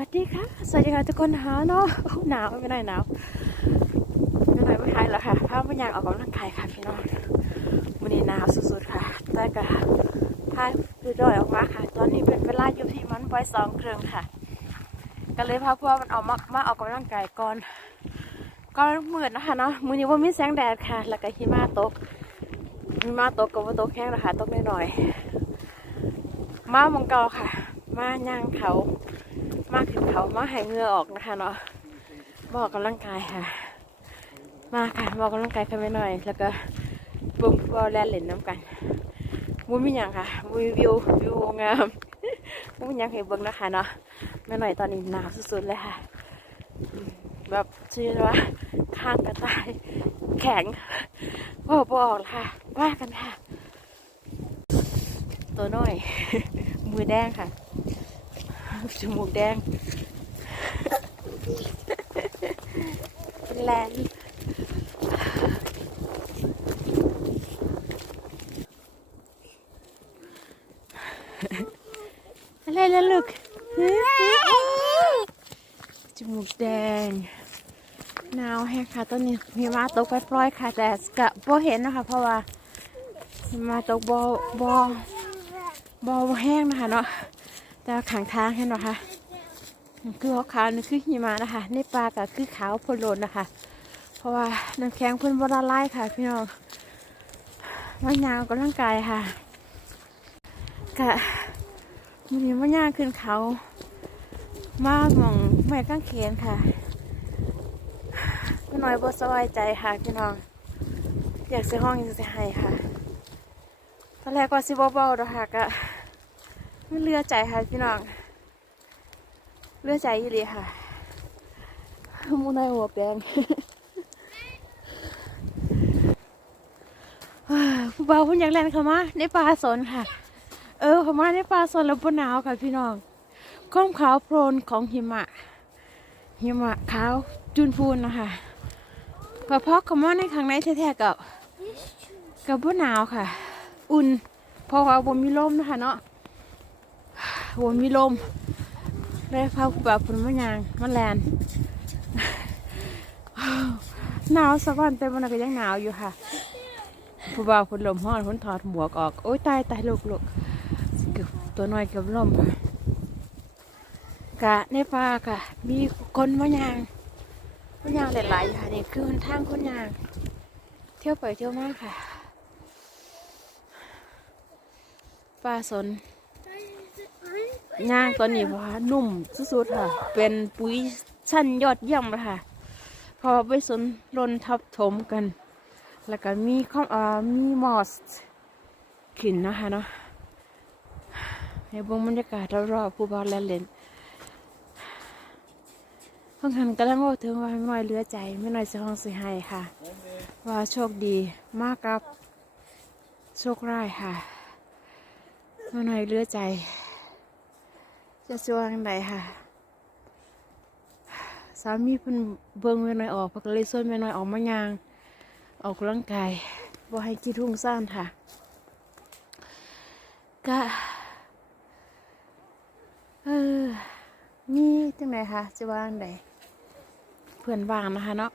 วัสดีค่ะ สวัสดีค่ะทุกคนหาเนาะหนาวไม่ได้หนาวไม่ได้ไม่หายแล้วค่ะพามาอยากออกกำลังกายค่ะพี่น้องวันนี้หนาวสุดๆค่ะ แต่ก็พาดูดอยออกมาค่ะ ตอนนี้เป็นเวลาอยู่ที่มันบ่ายสองเครึ่องค่ะ ก็เลยพาพวกมันออกมามาออกกำลังกายก่อนก่อนมืดนะคะเนาะมื้อนี้ว่ามีแสงแดดค่ะ แล้วก็หิมะตกหิมะตกกับว่าตกแห้งนะคะตกหน่อยๆมามองเกาค่ะ มาย่างเขา มาขึ้นเขามาให้เหงื่อออกนะคะเนาะมาออกกำลังกายค่ะ มาค่ะมาออกกำลังกายกันไปหน่อย แล้วก็บุ้มบอลแลนเล่นน้ำกันมุ้มีอย่างค่ะมุ้ยวิววิวงามมุ้มีอย่างให้เบิ่งนะคะเนาะแม่หน่อยตอนนี้หนาวสุดๆเลยค่ะ แบบชื่อว่าข้างกระต่ายแข็งพอบอกค่ะว่ากันค่ะ ตัวน้อย มือแดงค่ะ จมูกแดงแลนอะไรล่ะลูกจมูกแดงหนาวแฮะค่ะตอนนี้มีมาตกไปปล่อยๆค่ะ แต่กะบ่เห็นนะคะ เพราะว่าหิมาตกบ่บ่บ่แห้งนะคะเนาะ แต่ว่าขังทางเห็นไหมคะคือขาวๆนี่คือหิมะนะคะ ในปลาก็คือขาวโพลนนะคะ เพราะว่าน้ำแข็งเพิ่นบละลายค่ะ พี่น้องมายาวกับร่างกายค่ะกะมันนี้มายางขึ้นเขา มาหมองแม่ก้างเขนค่ะพี่น้อยบ่สบายใจค่ะ พี่น้อง อยากซื้อห้องอยากซื้อให้ค่ะ ตอนแรกก็สิบ่เบาๆดอกค่ะกะ มันเลือใจค่ะพี่น้อง เลือใจอยู่ดีค่ะมูนายหัวแดงผู้บ่าวคุณอยากแล่นเข้ามาในป่าสนค่ะ เออเข้ามาในป่าสนแล้วบนหนาวค่ะพี่น้องก้มขาวโพลนของหิมะ หิมะขาวจุนพูนนะคะพอพอกเข้ามาในข้างในแท้ๆกับกับบนหนาวค่ะ อุ่นเพราะว่าบนมีลมนะคะเนาะ โหมีลมได้พาผู้บ่าวผลมะยางมันแลนหนาวสักวันแต่มันก็ยังหนาวอยู่ค่ะผู้บ่าวผลลมห้อนผลถอดหมวกออก โอ้ยตายตายลูกลูกเกือบตัวน้อยเกือบลมกะในป่ากะมีคนมะยางมะยางหลายๆอยู่ค่ะนี่คือหนทางคนยาง เที่ยวไปเที่ยวมากค่ะป่าสน ย่างตอนนี้ว่านุ่มสุดๆค่ะ เป็นปุ๋ยชั้นยอดเยี่ยมเลยค่ะ พอไปสนรนทับถมกัน แล้วก็มีข้อมอมีมอสขึ้นนะคะเนาะในเบงบรรยากาศรอบๆผู้บ่าวแลนเลนเพิ่งหันกำลังว่าถึงว่าไม่น้อยเลือใจไม่น้อยจะห้องสิให้ค่ะ ว่าโชคดีมากกับ โชคร้ายค่ะไม่น้อยเลือใจ จะช่วงไหนค่ะ สามีเพิ่นเบิ่งแม่น้อยออกเพิ่นก็เลยส่วนแม่น้อยออกมายาง ออกกำลังกายบ่ให้ขี้ทุ่งซ่านค่ะก็เออมีจังไดคะจะว่างไดเพื่อนบ้านนะคะเนาะ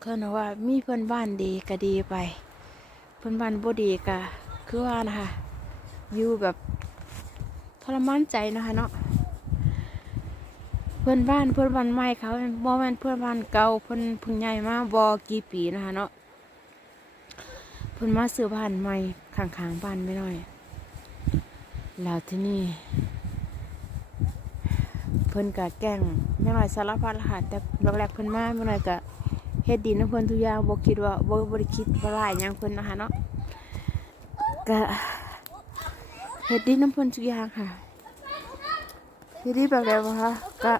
เพิ่อนว่ามีเพื่อนบ้านดีก็ดีไป เพื่อนบ้านบ่ดีก็คือว่านะคะอยู่แบบทรมานใจนะคะเนาะ เพื่อนบ้านเพื่อนบ้านใหม่เขาบ่แม่นเพื่อนบ้านเก่าเพิ่นเพิ่งใหญ่มาบ่กี่ปีนะคะเนาะเพิ่นมาซื้อบ้านใหม่ข้างๆบ้านไม่น้อย แล้วที่นี่เพิ่นก็แกล้งไม่น้อยสารพัดค่ะแต่แรกๆเพิ่นมาไม่น้อยก็เฮ็ดดีนะเพิ่นทุกอย่างบ่คิดว่าบ่บ่ได้คิดว่าร้ายหยังเพิ่นนะคะเนาะก็เฮ็ดดีน้ำเพิ่นทุกอย่างค่ะทีนี้แบบแบบว่าก็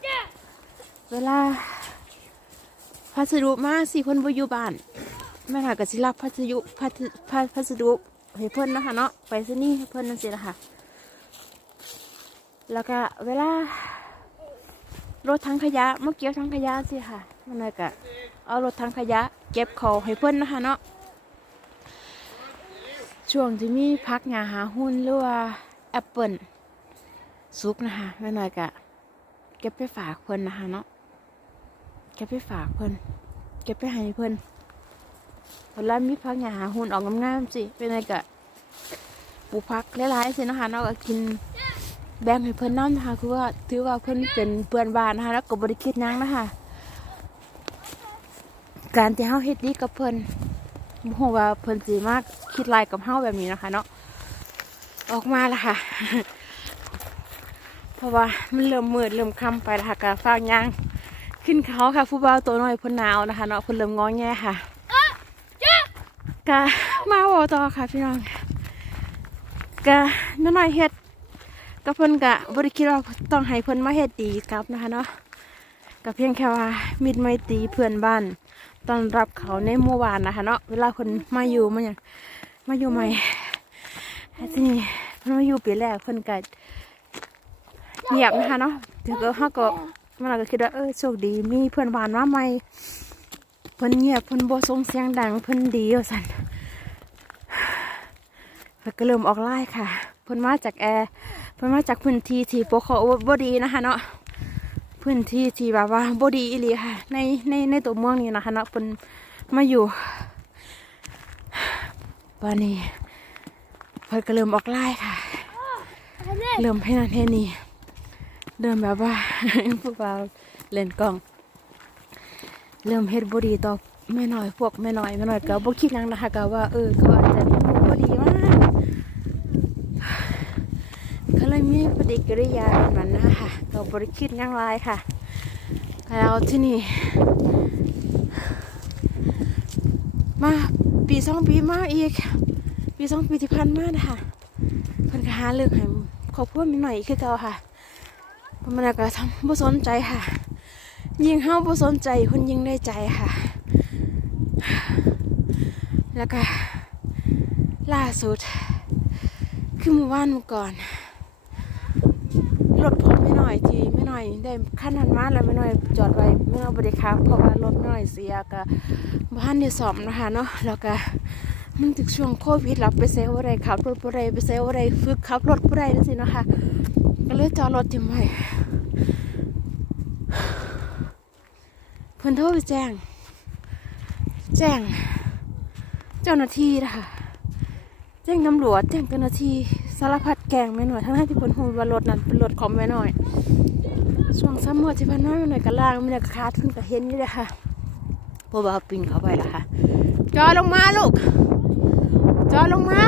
เวลาพัสดุมาสี่คนบ่อยู่บ้านแม่ค่ะก็สิรับพัสดุพัสพัสพัสดุให้เพิ่นนะคะเนาะไปซนี่เพิ่นนั่นสินะคะแล้วก็เวลารถทั้งขยะเมื่อกี่ยวทั้งขยะสิค่ะมันเลยก็เอารถทั้งขยะ เก็บของให้เพิ่นนะคะเนาะช่วงที่มีพักงาหาหุ้นหรือว่าแอปเปิลซุปนะคะแม่น้อยกะก็บไปฝากเพิ่นนะคะเนาะ เก็บไปฝากเพิ่นเก็บไปให้เพิ่นเวลามีพักหญ้าหุ่นออกงามๆสิเป็นไงกะปลูกพักหลายๆสินะคะเนาะก็กินแบ่งให้เพิ่นน้ำนะคะคือว่าถือว่าเพิ่นเป็นเพื่อนบ้านนะคะแล้วก็บริคิดหยังนะคะการที่เฮาเฮ็ดดีกับเพิ่นบ่ฮู้ว่าเพิ่นสิมากคิดลายกับเฮาแบบนี้นะคะ เนาะออกมาล้วค่ะ เพราะว่ามันเริ่มมืดเริ่มค่ำไปล้วค่ะกะฟางยาง ขึ้นเขาค่ะผู้บ่าวตัวน้อยเพิ่นหนาวนะคะเนาะเพิ่นเริ่มงอแงค่ะกะมาเวอต่อค่ะพี่น้องกะน้อยๆเฮ็ดก็เพิ่นกะบ่ได้คิดว่าต้องให้เพิ่นมาเฮ็ดดีกลับนะคะเนาะก็เพียงแค่ว่ามิตรไมตรีเพื่อนบ้านต้อนรับเขาในหมู่บ้านนะคะเนาะเวลาเพิ่นมาอยู่มาหยังมาอยู่ใหม่ทีนี้เพิ่นมาอยู่ปีแรกเพิ่นก็เงียบนะคะเนาะเดี๋ยวก็เขาก็ มันก็คิดว่าเออโชคดีมีเพื่อนบ้านมาใหม่เพิ่นเงียบเพิ่นบ่ส่งเสียงดังเพิ่นดีว่าซั่นเพิ่นก็เริ่มออกไล่ค่ะเพิ่นมาจากแอร์เพิ่นมาจากพื้นที่ที่ปกครองบ่ดีนะคะเนาะพื้นที่ที่แบบว่าบ่ดีอีหลีค่ะ ในในในตัวเมืองนี่นะคะเนาะเพิ่นมาอยู่วันนี้เพิ่นก็เริ่มออกไล่ค่ะ เริ่มให้นั่นให้นี่ เริ่มแบบว่าผู้บ่าวเล่นกล้อง เริ่มเฮ็ดบ่ดีต่อแม่น้อยพวกแม่น้อยแม่น้อยก็บ่คิดหยังนะคะก็ว่าเออเขาอาจจะบ่ดีมากก็เลยมีปฏิกิริยาแบบนั้นนะคะก็บ่ได้คิดหยังหลายค่ะแล้วที่นี่มาปีสองปีมาอีก ปีสองปีที่ผ่านมานะคะเพิ่นก็หาเรื่องให้ครอบครัวมีหน่อยคือเก่าค่ะ มันก็ทำบ่สนใจค่ะ ยิงเฮาบ่สนใจคนยิงได้ใจค่ะ แล้วก็ล่าสุด คือเมื่อวานเมื่อก่อนรถผมไม่หน่อยทีไม่หน่อยได้ขั้นทันมาแล้วไม่หน่อยจอดไว้ไม่เอาบริครับเพราะว่ารถไม่หน่อยเสียก็บ้านที่สอบนะคะเนาะแล้วก็มันถึงช่วงโควิดเราไปเซลอะไรขับรถบ่ได้ไปเซลอะไรฝึกขับรถบ่ได้นั่นสินะคะก็เลยจอดรถทิ้งไว้ เพิ่นโทรไปแจ้ง แจ้ง เจ้าหน้าที่นะคะแจ้งตำรวจแจ้งเจ้าหน้าที่สารพัดแกงแม่หน่อยทั้งๆที่เพิ่นฮู้ว่ารถนั้นเป็นรถของแม่หน่อยช่วงซัมเมอร์ที่ผ่านมาแม่หน่อยก็ล่างมันก็คาดเพิ่นก็เห็นอยู่เลยค่ะพราะว่าปีนเข้าไปล้วค่ะจอดลงมาลูกจอดลงมา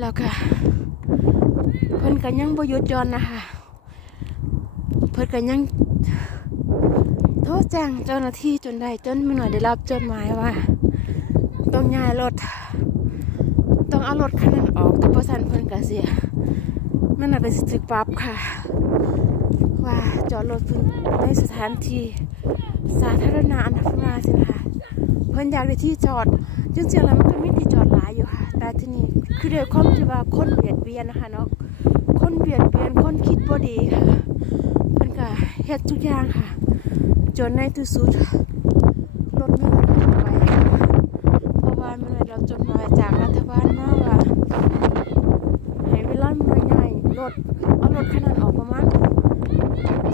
แล้วก็ เพิ่นก็ยังบ่หยุดย่อนนะคะ เพิ่นก็ยังโทษแจ้งเจ้าหน้าที่จนได้จนไม่หน่อยได้รับจดหมายว่า ต้องย้ายรถ ต้องเอารถคันนั้นออกแต่บ่ซันเพิ่นก็เสียมันน่ะก็สิถูกปรับค่ะ ว่าจอดรถเพิ่นในสถานที่สาธารณะอันนั้นมาสินะคะเพิ่นอยากได้ที่จอดจริงๆแล้วมันก็มีที่จอดหลายอยู่ค่ะ แต่ที่นี่คือเด้วยความที่ว่าคนเบียดเบียนนะคะเนาะ คนเบียดเบียนคนคิดบ่ดีค่ะเพิ่นก็เฮ็ดทุกอย่างค่ะ จนในที่สุดรถไม่ได้ไปเพราะว่ามันได้รับจดหมายจากรัฐบาลมาว่าให้เวลามันง่ายๆรถเอารถคันนั้นออกประมาณ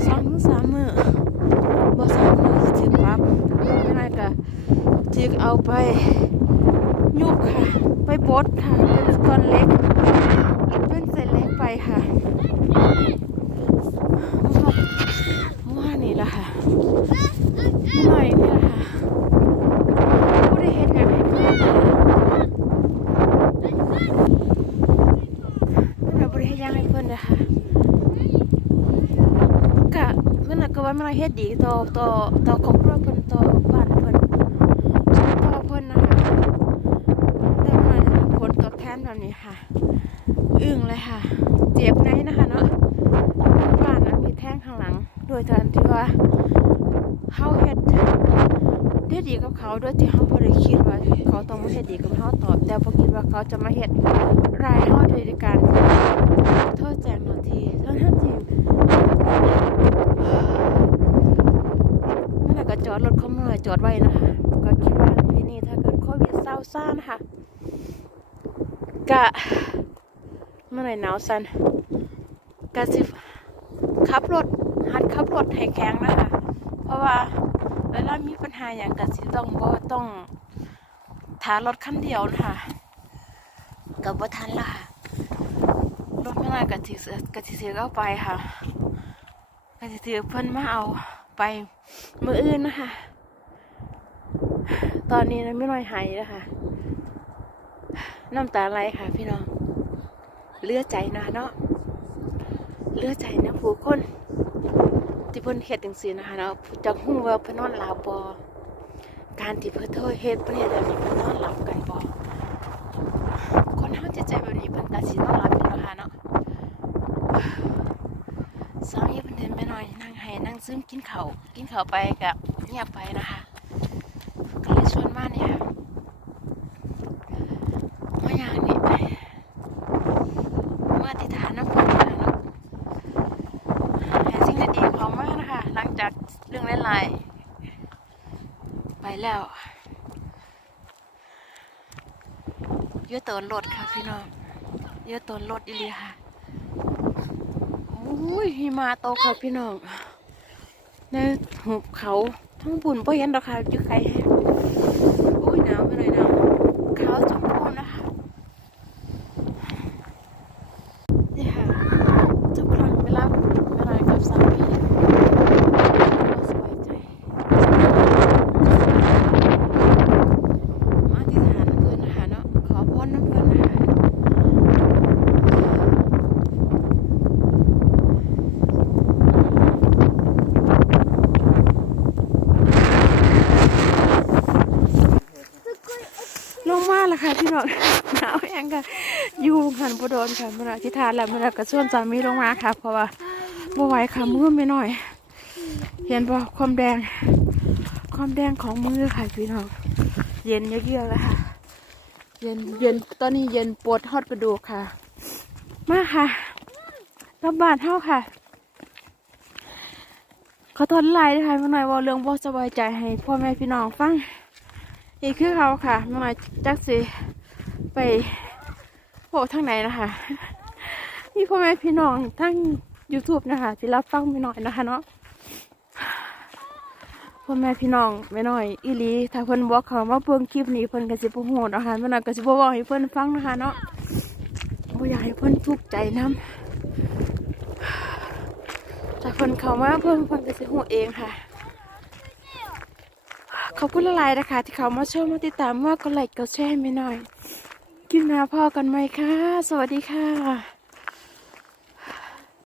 สองถึงสามมื้อบ่สามมื้อสิถึงปรับรถไม่ได้ก็จึกเอาไปยุบค่ะ ไปบดค่ะเป็นก้อนเล็ก เป็นเศษเล็กไป ค่ะว่านี่ละค่ะไม่ไหวนี่ละค่ะผู้ได้เห็นอย่างไรเพื่อนไม่ได้บริเฮ็ดยังให้เพื่อนเลยค่ะกะมันน่ก็ว่ามันเฮ็ดดีต่อต่อต่อครอบครัวเพิ่นต่อบ้านเพิ่น ต่อเพิ่นนะคะแต่มันจะมีผลตอบแทนแบบนี้ค่ะ อึ้งเลยค่ะ เจ็บในนะคะเนาะบ้านนะมีแท่งข้างหลัง โดยทันที่ว่าเขาเฮ็ดได้ดีกับเขาด้วยที่เขาบ่ได้คิดว่าเขาต้องมาเฮ็ ดีกับเขาตอบ แต่พอคิดว่าเขาจะมาเฮ็ดรายเขาโดยการโทษแจงหน้าที่ทั้งทั้งที่นั่นแหละก็จอดรถเขาเมื่อจอดไว้นะคะก็คิดว่าปีนี้ถ้าเกิดโควิดเศร้าซ่านะคะกะมันมื่อไหร่หนาวสันกะสิขับรถหัดขับรถให้แข็งนะคะเพราะว่าเวลามีปัญหาอย่างกะสิต้องบ่ต้อง ทารถคันเดียวนะคะกับบ่ทันละค่ะรถไม่นานกะสิกะสิเสียก็ไปค่ะกะสิเสียเพิ่นมาเอาไปมืออื่นนะคะ ตอนนี้นะไม่น้อยหายแล้วค่ะน้ำตาไหลค่ะ พี่น้องเลือใจนะเนาะเลือใจนะผู้คนที่เพิ่นเฮ็ดจังซี่นะคะเนาะจักฮู้ว่าเพิ่นนอนหลับบ่ การที่เพิ่นโทษเฮ็ดเพิ่นเฮ็ดแบบนี้เพิ่นนอนหลับกันบ่คนเฮาจิตใจแบบนี้เพิ่นก็สินอนหลับอยู่แล้วค่ะเนาะสามีเพิ่นเดินไปหน่อยนั่งให้นั่งซึมกินเข้ากินเข้าไปก็เงียบไปนะคะก็เลยชวนมาเนี่ยค่ะมาอย่างนี้ไปมาติฐานน้ำฝนค่ะเนาะแต่สิ่งดีๆของมากนะคะ หลังจากเรื่องหลายๆ ไปแล้วเยอะตัวรถค่ะพี่น้องเยอะตัวรถอีเลียค่ะอุ้ยหิมะตกค่ะพี่น้องในหุบเขาทั้งบุญพ่เห็นราคาอยู่ไกลแฮะอุ้ยหนาวไปหน่อยหนาวขาวชมพูนะคะนี่ค่ะ ทุกครั้งเวลาเวลากับสามีก็สบายใจมาที่ฐานน้ำเพื่อนนะคะเนาะขอพรน้ำเพื่อนนะคะลงมาแล้ว ค่ะพี่น้องหนาวแห้งค่ะยู่หันบโดนค่ะมื่อที่ทานแล้วมื่อกระส่วนสามีลงมาค่ะ เพราะว่าบ่ไหวค่ะมือไม่น้อย เห็นป่ความแดง ความแดงของมือค่ะพี่น้องเย็นเยือกๆแล้วค่ะ เย็นเย็นตอนนี้เย็นปวดทอดกระดูกค่ะ มาค่ะรับบานเท่าค่ะขอโทษหลายด้วยค่ะเมื่อหน่อยว่าเรื่องบ่สบายใจให้พ่อแม่พี่น้องฟัง อีกคือเขาค่ะมื่อหน่อยจักสิไปโอ้ทางไหนนะคะนี่พ่อแม่พี่น้องทั้ง YouTube นะคะที่รับฟังไม่น้อยนะคะเนาะพ่อแม่พี่น้องไม่น้อยอีลีถ้าเพิ่นบอกเขามาเบิ่งคลิปนี้เพิ่นก็สิบ่ฮู้นะคะแม่น้อยก็สิบ่เว้าให้เพิ่นฟังนะคะเนาะบ่อยากให้เพิ่นทุกข์ใจนํถ้าเพิ่นเข้ามาเพิ่นเพิ่นก็สิฮู้เองค่ะ ขอบคุณหลายๆนะคะ ที่เขามาชมมาติดตามว่ากดไลค์กดแชร์ให้ไม่น้อย กินหน้าพ่อกันไหมคะ สวัสดีค่ะ